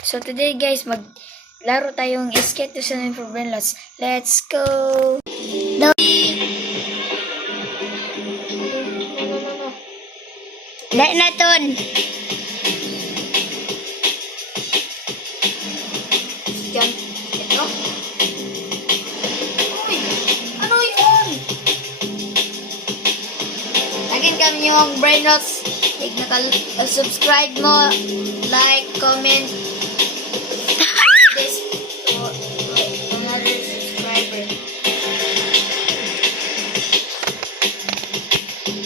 So today guys, maglaro tayong Escape to San for Brainlots. Let's go! No! Dahil na ton! Diyan. Ito. Uy! Ano yun? Lagyan kami yung Brainlots. Subscribe mo, like, comment this to another subscriber.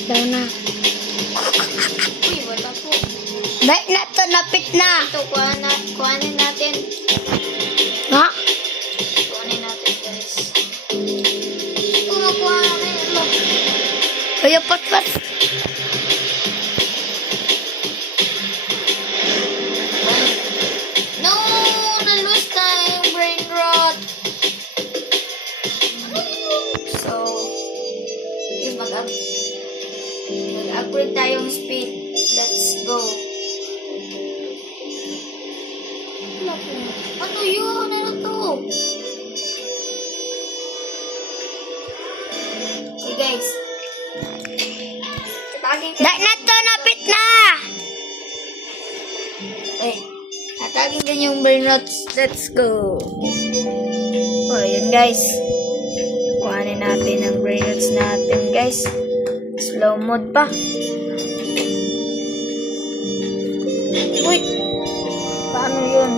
Daw na. Uy, wala po. Dahil na to, napit na. Ito, kuhanin natin. Ha? Kuhanin natin, guys. Ito, makuha namin. Kaya pat. Mag-upgrade tayong speed. Let's go. Ano yun? Ano to? Okay guys. Dahil na to, napit na! Okay. Atagin din yung Brainlots. Let's go. O, yun guys. Kuhanin natin ang Brainlots natin guys. Slow mode pa. Uy! Paano yun?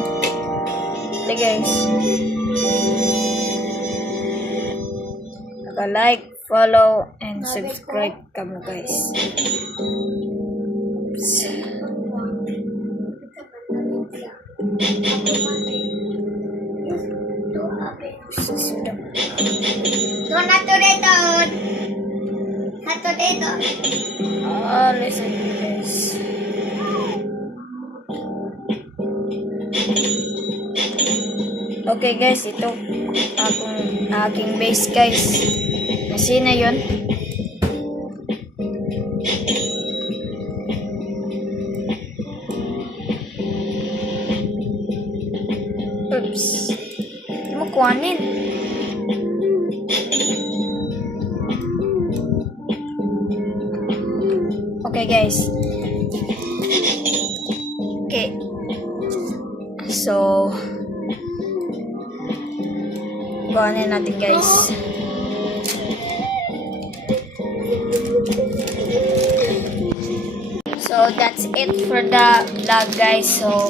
Ito guys. Naka-like, follow, and subscribe kamo guys. Oops. Doon na to dito. Hato dito. Listen guys. Okay guys, ito aking base guys. Kasi na yun. Oops. Hindi mo kuhanin. Okay guys. Okay. So kuhanin natin guys. So that's it for the vlog guys. So